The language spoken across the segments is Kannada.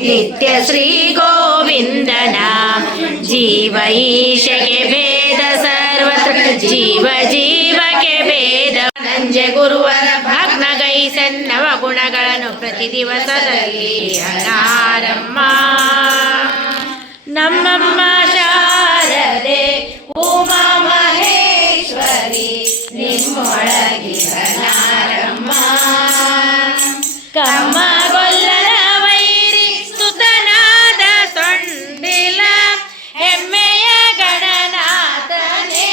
ನಿತ್ಯ ಶ್ರೀ ಗೋವಿಂದನ ಜೀವ ಈಶಗೆ ಭೇದ ಸರ್ವತ್ರ ಜೀವ ಜೀವಕ್ಕೆ ಭೇದ ನಂಜೆ ಗುರುವರ ಭಗ್ನಗೈಸನ್ನವ ಗುಣಗಳನ್ನು ಪ್ರತಿ ದಿವಸದಲ್ಲಿ ಅನಾರಮ್ಮ ನಮ್ಮಮ್ಮ ಶಾರದೆ ಉಮಾ ಮಹೇಶ್ವರಿ ನಿಮ್ಮೊಳಗಿರನಾರಮ್ಮ ಕಮ್ಮಗೊಲ್ಲದ ವೈರಿ ಸ್ತುತನಾದ ಸೊಂಡಿಲ ಹೆಮ್ಮೆಯ ಗಣನಾಥನೇ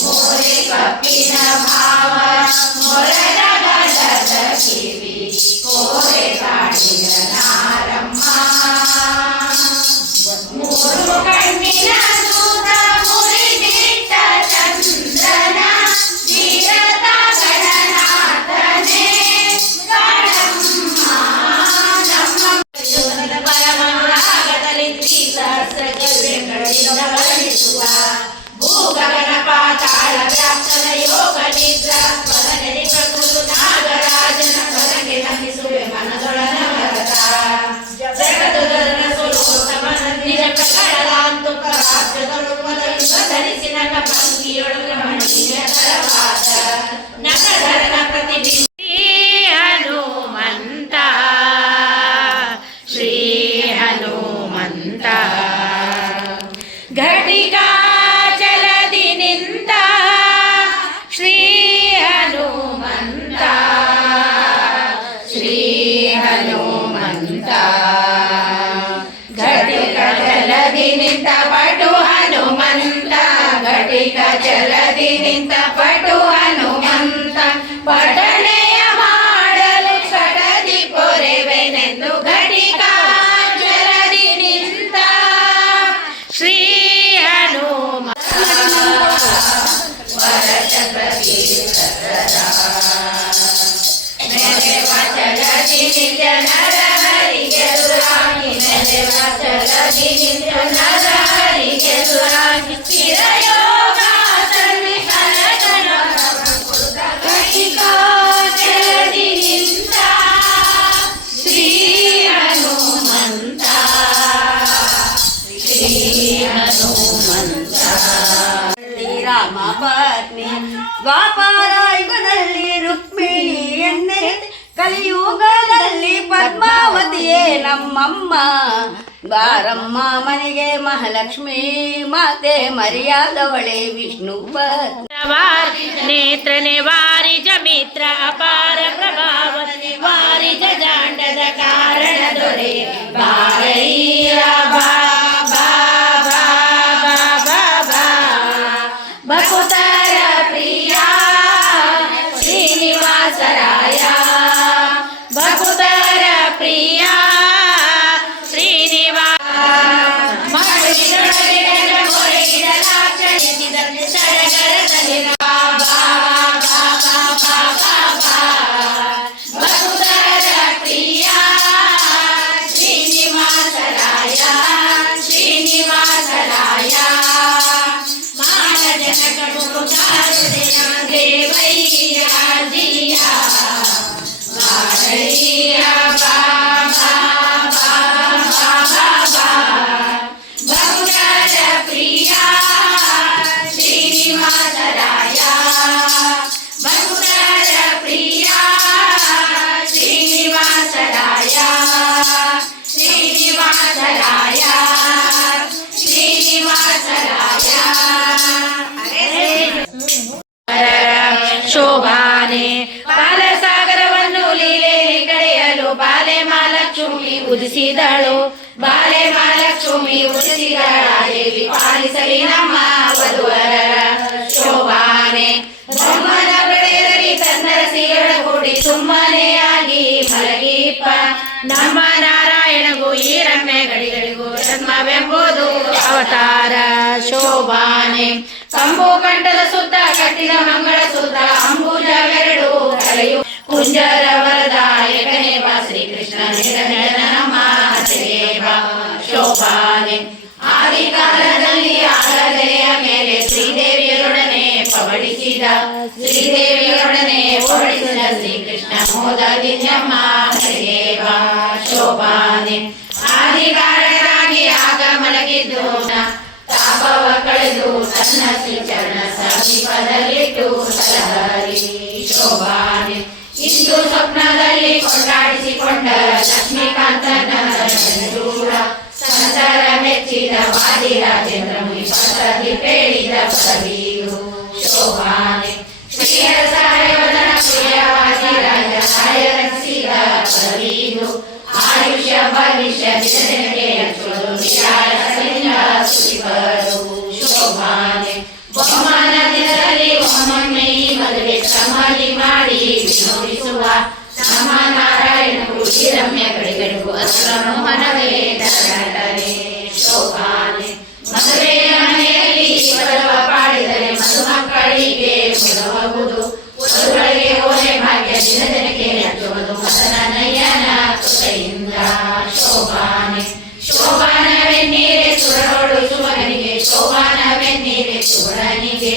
ಮೋರೆ ಕಪ್ಪಿನ ಭಾವ ಮೊರದ ಗಲದ ಕಿವಿ ಕೋರೆ ಕಾಡಿನ ನಾರಮ್ಮ ಮೂರು ಕಣ್ಣಿನ ಸೂತ ಮುರಿದಿಟ್ಟ ಚಂದ್ರನ ಧೀರತ ಗಣನಾಥನೇ ಗಣಮ್ಮ ನಮ್ಮ ಪರಮನುರಾಗದಲ್ಲಿ ತ್ರಿಸಹಸ್ರಗಳಿಂದ ವರ್ಣಿಸುವ ಭೂಗಗನ ಪಾತಾಳ ವ್ಯಾಪ್ತನ ಯೋಗ ನಿದ್ರಾ ಸ್ಮರಣೆ ಪ್ರಕೃತು ನಾಗರಾಜನ ಸ್ವರಕ್ಕೆ ನಮಿಸುವೆ ಮನದೊಳನ ಭರತ ಜಗದುಗನ ಸುಲೋತ್ತಮನಿಜ ಪ್ರಕಟಲಾಂತು ರಾಜ್ಯದೊಳು ಮೊದಲು ಧರಿಸಿನ ಪಂಕ್ತಿಯೊಳಗ ಮಣಿಯ ತರವಾದ ನಗಧರನ ಪ್ರತಿಬಿಂಬ ಹನುಮಂತ ಶ್ರೀ ಹನುಮಂತ ಘಟಿಕಾ ಜಲದಿ ನಿಂತ ಶ್ರೀ ಹನುಮಂತ ಶ್ರೀ ಹನುಮಂತ ಘಟಿಕ ಜಲದಿ ನಿಂತ ಪಟು ಹನುಮಂತ ಘಟಿಕ ಜಲದಿ ನಿಂತ ಪಟು ಹನುಮಂತ ಪಠಣೆಯ ಮಾಡಲು ಕಟದಿ ಪೊರೆವೆನೆಂದು ಘಟಿಕ ಜಲದಿ ನಿಂತ ಶ್ರೀ ಹನುಮಂತ ವರಚ ಜಲದಿ ನಿತ್ಯ ನರ ಹರಿಗೆ ಸುರಾಗಿ ಜಲದಿ ನಿತ್ಯ ನರ ಹರಿಗೆ ಸುರಾಗಿ ಸ್ಥಿರಯೋಗ ಸನ್ನಿಧಾನ ಜಲದಿ ನಿಂತ ಶ್ರೀ ಹನುಮಂತ ಶ್ರೀ ಹನುಮಂತ ರಾಮ ಪತ್ನಿ ದ್ವಾಪರಾಯುಗದಲ್ಲಿ ರುಕ್ಮಿಣಿ ಎನ್ನೆ ಕಲಿಯುಗದಲ್ಲಿ ಪದ್ಮಾವತಿಯೇ ನಮ್ಮಮ್ಮ ಬಾರಮ್ಮ ಮನೆಗೆ ಮಹಾಲಕ್ಷ್ಮಿ ಮಾತೆ ಮರ್ಯಾದವಳೆ ವಿಷ್ಣು ನೇತ್ರನೆ ವಾರಿಜ ಮಿತ್ರ ಅಪಾರ ಪ್ರಭಾವತಿ ವಾರಿಜ ಜಾಂಡದ ಕಾರಣ ದೊರೆ ಬಾರಯ್ಯ ಬಾ ಬಾ ಬಾ ಬಾ ಬಾ ಬಾ ಭಕುತರ ಪ್ರಿಯ ಶ್ರೀನಿವಾಸರಾಯ ಭಕುತರ ಪ್ರಿಯ ಶೋಭಾನೆ ಬಾಲಸಾಗರವನ್ನು ಲೀಲೆಯಲ್ಲಿ ಕಳೆಯಲು ಬಾಲೆ ಮಹಾಲಕ್ಷ್ಮಿ ಉದಿಸಿದಳು ಬಾಲೆ ಮಹಾಲಕ್ಷ್ಮಿ ಉದಿಸಿದಳ ದೇವಿ ಪಾಲಿಸಲಿ ನಮ್ಮ ವಧುವರ ಶೋಭಾನೆ ಬ್ರಹ್ಮನ ಬೆಳೆಯಲಿ ತನ್ನರಸಿಯೊಳಗೂಡಿ ಸುಮ್ಮನೆಯಾಗಿ ಮಲಗಿಪ್ಪ ನಮ್ಮ ನಾರಾಯಣಗೂ ಈ ರಮ್ಯ ಗಡಿಗಳಿಗೂ ಜನ್ಮವೆಂಬುದು ಅವತಾರ ಶೋಭಾನೆ ಕಂಬು ಕಂಠದ ಸುತ್ತ ಕಟ್ಟಿದ ಮಂಗಳ ಸೂತ್ರ ಅಂಬುಜವೆರಡು ತಲೆಯು ಕುಂಜರ ವರದಾಯಕನೇ ಬಾ ಶ್ರೀಕೃಷ್ಣ ನಮ್ಮ ದೇವ ಶೋಭಾನೆ ಆದಿಕಾಲದಲ್ಲಿ ಆಲದೆಯ ಮೇಲೆ ಶ್ರೀದೇವಿಯರೊಡನೆ ಪವಡಿಸಿದ ಓಡಿಸಿದ ಶ್ರೀದೇವಿಯೊಡನೆ ಓಡಿಸಿದ ಶ್ರೀಕೃಷ್ಣ ಮೋದದಿಂದಮ್ಮ ಹರಿಗೆ ಬಾ ಶೋಭಾನೆ ಆದಿಕಾರರಾಗಿ ಆಗ ಮಲಗಿದ್ದು ತಾಪವ ಕಳೆದು ತನ್ನ ಶ್ರೀಚರಣ ಸಮೀಪದಲ್ಲಿಟ್ಟು ಸಲಹರಿ ಶೋಭಾನೆ ಇಂದು ಸ್ವಪ್ನದಲ್ಲಿ ಕೊಂಡಾಡಿಸಿಕೊಂಡ ಲಕ್ಷ್ಮೀಕಾಂತನ ದೂರ ಸಂತರ ಮೆಚ್ಚಿದ ವಾದಿರಾಜೇಂದ್ರ ಮುನಿ ಪದವಿ ಬೇಡಿದ ಪದವಿಯು ಶೋಭಾನೆ ಶ್ರೀಯರ ಸಹಾಯವದನ ಪ್ರಿಯ ವಾದಿರಾಜ ಸಹಾಯ ರಕ್ಷಿದ ಪದವಿಯು ಆಯುಷ್ಯ ಭವಿಷ್ಯ ದಿನದಿನಕ್ಕೆ ಹಚ್ಚುವುದು ನಿರಾಳದಿಂದ ಸುಖಿಪರು ಶೋಭಾನೆ ಬಹುಮಾನ ದಿನದಲ್ಲಿ ಒಮ್ಮೊಮ್ಮೆ ಈ ಮದುವೆ ಸಮಾಧಿ ಮಾಡಿ ವಿನೋದಿಸುವ ನಮ್ಮ ನಾರಾಯಣ ಗುಡಿ ರಮ್ಯ ಕಡೆಗಡೆಗೂ ಅಸುರ ಮೋಹನವೇ ದರಡರೆ ಶೋಭಾನೆ ಮದುವೆಯ ಮನೆಯಲ್ಲಿ ಪದವ ಪಾಡಿದರೆ ಮದುಮಕ್ಕಳಿಗೆ ಮುದಬಹುದು ವಧುಗಳಿಗೆ ಓಲೆ ಭಾಗ್ಯ ದಿನದಿನಕ್ಕೆ ಹಚ್ಚುವುದು ಮದನ ನಯನ ಕೃಪೆಯಿಂದ ಶೋಭಾನೆ ಶೋಭಾನವೆನ್ನೀರೆ ಸುರನೋಡು ಶುಭನಿಗೆ ಶೋಭಾನವೆನ್ನೀರೆ ಸುರನಿಗೆ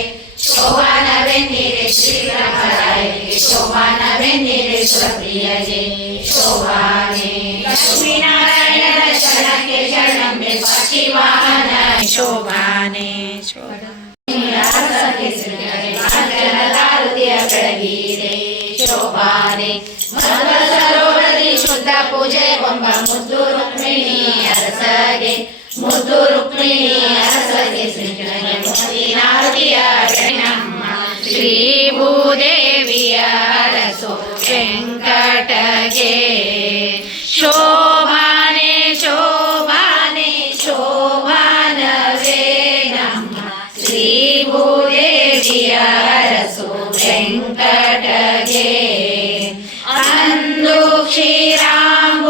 ಶೋಭಾನವೆನ್ನೀರೆ ಶ್ರೀರಾಮರಾಯನಿಗೆ ಶೋಭಾನವೆನ್ನೀರೆ ಸುರಪ್ರಿಯಗೆ ಶೋಭಾನೆ ಲಕ್ಷ್ಮೀನಾರಾಯಣರ ಶರಣಕ್ಕೆ ಶರಣಂಬೆ ಪಕ್ಷಿ ವಾಹನ ಶೋಭಾನೆ ಬೆಳಗಿದೆ ಶೋಭಾನೆ ಸರೋವರದಿ ಶುದ್ಧ ಪೂಜೆ ಒಂಬ ಮುದ್ದು ರುಕ್ಮಿಣಿ ಅರಸಗೆ ಮುದ್ದು ರುಕ್ಮಿಣಿ ಅರಸಗೆ ಶ್ರೀಕೃಷ್ಣಗೆ ಮುತ್ತಿನಾರತಿಯ ನಮ್ಮ ಶ್ರೀ ಭೂದೇವಿಯ ಅರಸು ವೆಂಕಟಗೆ ಶೋಭಾನೆ ಶೋಭಾನೆ ಶೋಭಾನವೇ ನಮ್ಮ ಶ್ರೀ ಭೂದೇವಿಯ ಅರಸು ವೆಂಕಟಗೆ ಅಂದು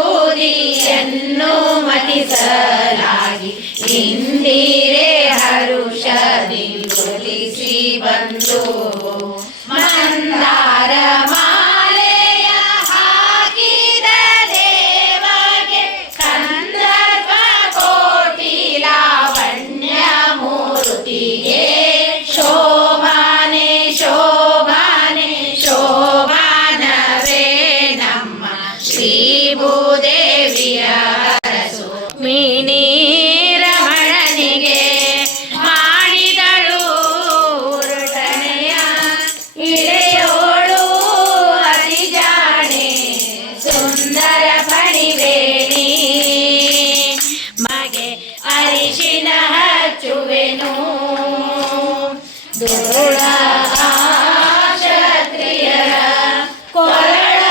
ಕ್ಷೀರಾಂಬುದಿಯನ್ನು ಮತಿಸಲಾಗಿ ಇಂದಿರೆ ಹರುಷದಿ ಗುರುತಿಸಿ ಬಂದು ಮಂದಾರ ಮಾಲೆಯ ಹಾಕಿದ ದೇವಗೆ ಸಂದರ್ಭ ಕೋಟಿ ಲಾವಣ್ಯ ಮೂರ್ತಿಗೆ ಶೋಭಾನೆ ಶೋಭಾನೆ ಶೋಭಾನವೇ ನಮ್ಮ ಶ್ರೀ ಭೂದೇವಿಯ ಅರಸು ಮಿನಿ ರಮಣನಿಗೆ ಮಾಡಿದಳು ಉರುಟನೆಯ ಇಳೆಯೋಳು ಅತಿ ಜಾಣೆ ಸುಂದರ ಪಣಿವೇಣಿ ಮಗೆ ಅರಿಶಿನ ಹಚ್ಚುವೆನು ದುರುಳ ಕ್ಷತ್ರಿಯರ ಕೊರಳ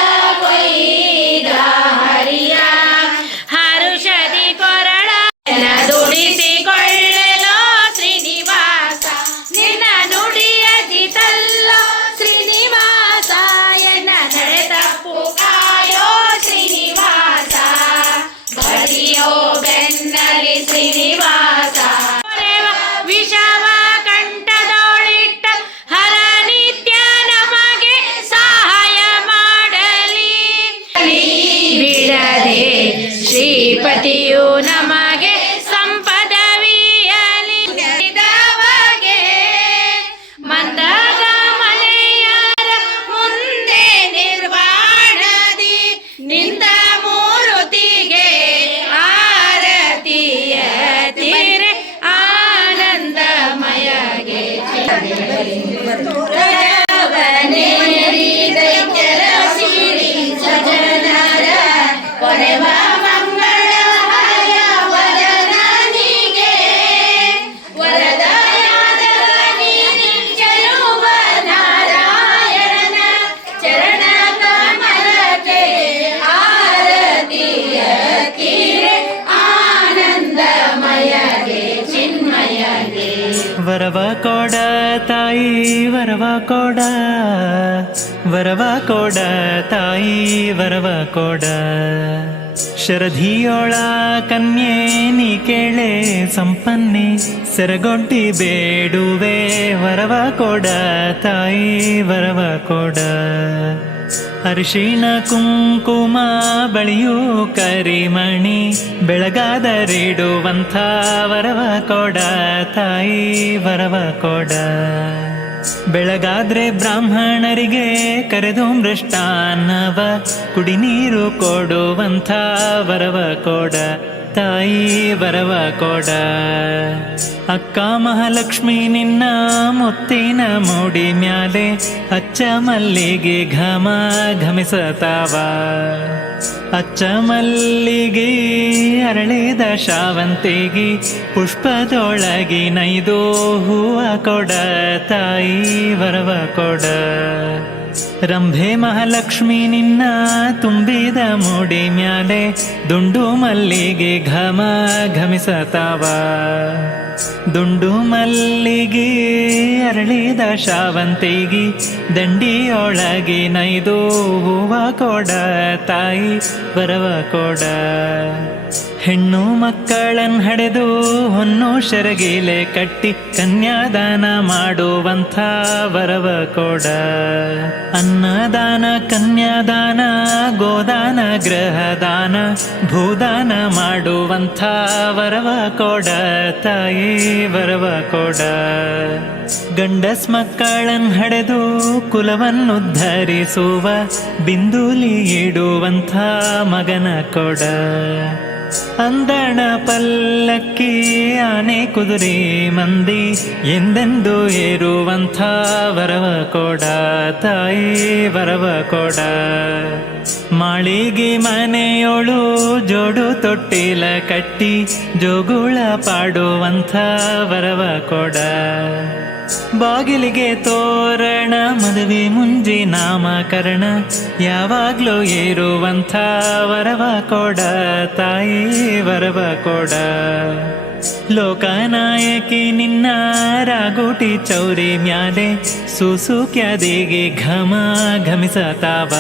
ಕೊಯ್ದ ಹರಿಯ ಹರುಷದಿ ಕೊರಳ ದುಡಿಸಿಕೊಳ್ಳಲೋ ಶ್ರೀನಿವಾಸ ನಿನ್ನ ನುಡಿಯ ಜಿತಲ್ಲೋ ಶ್ರೀನಿವಾಸ ಎನ್ನ ನಡೆ ತಪ್ಪು ಕಾಯೋ ಶ್ರೀನಿವಾಸ ಬಡಿಯೋ ಬೆನ್ನಲಿ ಶ್ರೀನಿವಾಸ ವಿಷವ ಕಂಠದೊಳಿಟ್ಟ ಹರ ನಿತ್ಯ ನಮಗೆ ಸಹಾಯ ಮಾಡಲಿ ಬಿಡದೆ ಶ್ರೀಪತಿಯು ನಮಗೆ ಸಂಪದವಿಯಲಿ ದವಗೆ ಮಂದಗ ಮನೆಯರ ಮುಂದೆ ನಿರ್ವಾಣದಿ ನಿಂತ ಮೂರುತಿಗೆ ಆರತಿಯ ತೀರೆ ಆನಂದಮಯಗೆ ಸಜನರ ಕೊರೆವ ಮಂಗಳಹಾಯ ವರದಾನಿಗೆ ವರದಯಾದ ನೀನಿಂಚಲುವ ನಾರಾಯಣನ ಚರಣ ಕಮಲಕ್ಕೆ ಆರತಿಯ ತೀರೆ ಆನಂದಮಯಗೆ ಚಿನ್ಮಯಗೆ ವರವ ಕೊಡ ತಾಯಿ ವರವ ಕೊಡ ವರವ ಕೊಡ ತಾಯಿ ವರವ ಕೊಡ ಶರಧಿಯೋಳ ಕನ್ಯೆ ನೀ ಕೇಳೆ ಸಂಪನ್ನೆ ಸೆರಗೊಡ್ಡಿ ಬೇಡುವೆ ವರವ ಕೊಡ ತಾಯಿ ವರವ ಕೊಡ ಅರಿಶಿಣ ಕುಂಕುಮ ಬಳಿಯೂ ಕರಿಮಣಿ ಬೆಳಗಾದರಿಡುವಂಥ ವರವ ಕೊಡ ತಾಯಿ ವರವ ಕೊಡ ಬೆಳಗಾದ್ರೆ ಬ್ರಾಹ್ಮಣರಿಗೆ ಕರೆದು ಮೃಷ್ಟಾನ್ನವ ಕುಡಿ ನೀರು ಕೊಡುವಂಥ ವರವ ಕೊಡ ತಾಯಿ ವರವ ಕೊಡ. ಅಕ್ಕ ಮಹಾಲಕ್ಷ್ಮಿ ನಿನ್ನ ಮುತ್ತಿನ ಮೂಡಿ ಮ್ಯಾಲೆ ಅಚ್ಚ ಮಲ್ಲಿಗೆ ಘಮ ಘಮಿಸತಾವ. ಅಚ್ಚ ಮಲ್ಲಿಗೆ ಅರಳಿದ ಶಾವಂತಿಗೆ ಪುಷ್ಪದೊಳಗಿ ನೈದು ಹೂವ ಕೊಡ ತಾಯಿ ವರವ ಕೊಡ. ರಂಭೆ ಮಹಾಲಕ್ಷ್ಮಿ ನಿನ್ನ ತುಂಬಿದ ಮೂಡಿ ಮ್ಯಾಲೆ ದುಂಡು ಮಲ್ಲಿಗೆ ಘಮ ಘಮಿಸತಾವ. ದುಂಡು ಮಲ್ಲಿಗೆ ಅರಳಿದ ಶಾವಂತಿಗೆ ದಂಡಿಯೊಳಗೆ ನೈದು ಹೂವ ಕೊಡ ತಾಯಿ ವರವ ಕೊಡ. ಹೆಣ್ಣು ಮಕ್ಕಳನ್ ಹಡೆದು ಹೊನ್ನು ಶರಗಿಲೆ ಕಟ್ಟಿ ಕನ್ಯಾದಾನ ಮಾಡುವಂಥ ವರವ ಕೊಡ. ಅನ್ನದಾನ ಕನ್ಯಾದಾನ ಗೋದಾನ ಗೃಹದಾನ ಭೂದಾನ ಮಾಡುವಂಥ ವರವ ಕೊಡ ತಾಯಿ ವರವ ಕೊಡ. ಗಂಡಸ್ ಮಕ್ಕಳನ್ ಹಡೆದು ಕುಲವನ್ನುದ್ಧರಿಸುವ ಬಿಂದುಲಿ ಇಡುವಂಥ ಮಗನ ಕೊಡ. ಅಂದಣ ಪಲ್ಲಕ್ಕಿ ಆನೆ ಕುದುರೆ ಮಂದಿ ಎಂದೆಂದು ಏರುವಂಥ ವರವ ಕೊಡ ತಾಯಿ ವರವ ಕೊಡ. ಮಾಳಿಗೆ ಮನೆಯೋಳು ಜೋಡು ತೊಟ್ಟಿಲ ಕಟ್ಟಿ ಜೋಗುಳ ಪಾಡುವಂಥ ವರವ ಕೊಡ. ಬಾಗಿಲಿಗೆ ತೋರಣ ಮದುವೆ ಮುಂಜಿ ನಾಮಕರಣ ಯಾವಾಗ್ಲೂ ಏರುವಂಥ ವರವ ಕೊಡ ತಾಯಿ ವರವ ಕೊಡ. ಲೋಕನಾಯಕಿ ನಿನ್ನ ರಾಗುಟಿ ಚೌರಿ ಮ್ಯಾಲೆ ಸುಸುಕ್ಯಾದಿಗೆ ಘಮ ಘಮಿಸತಾವ.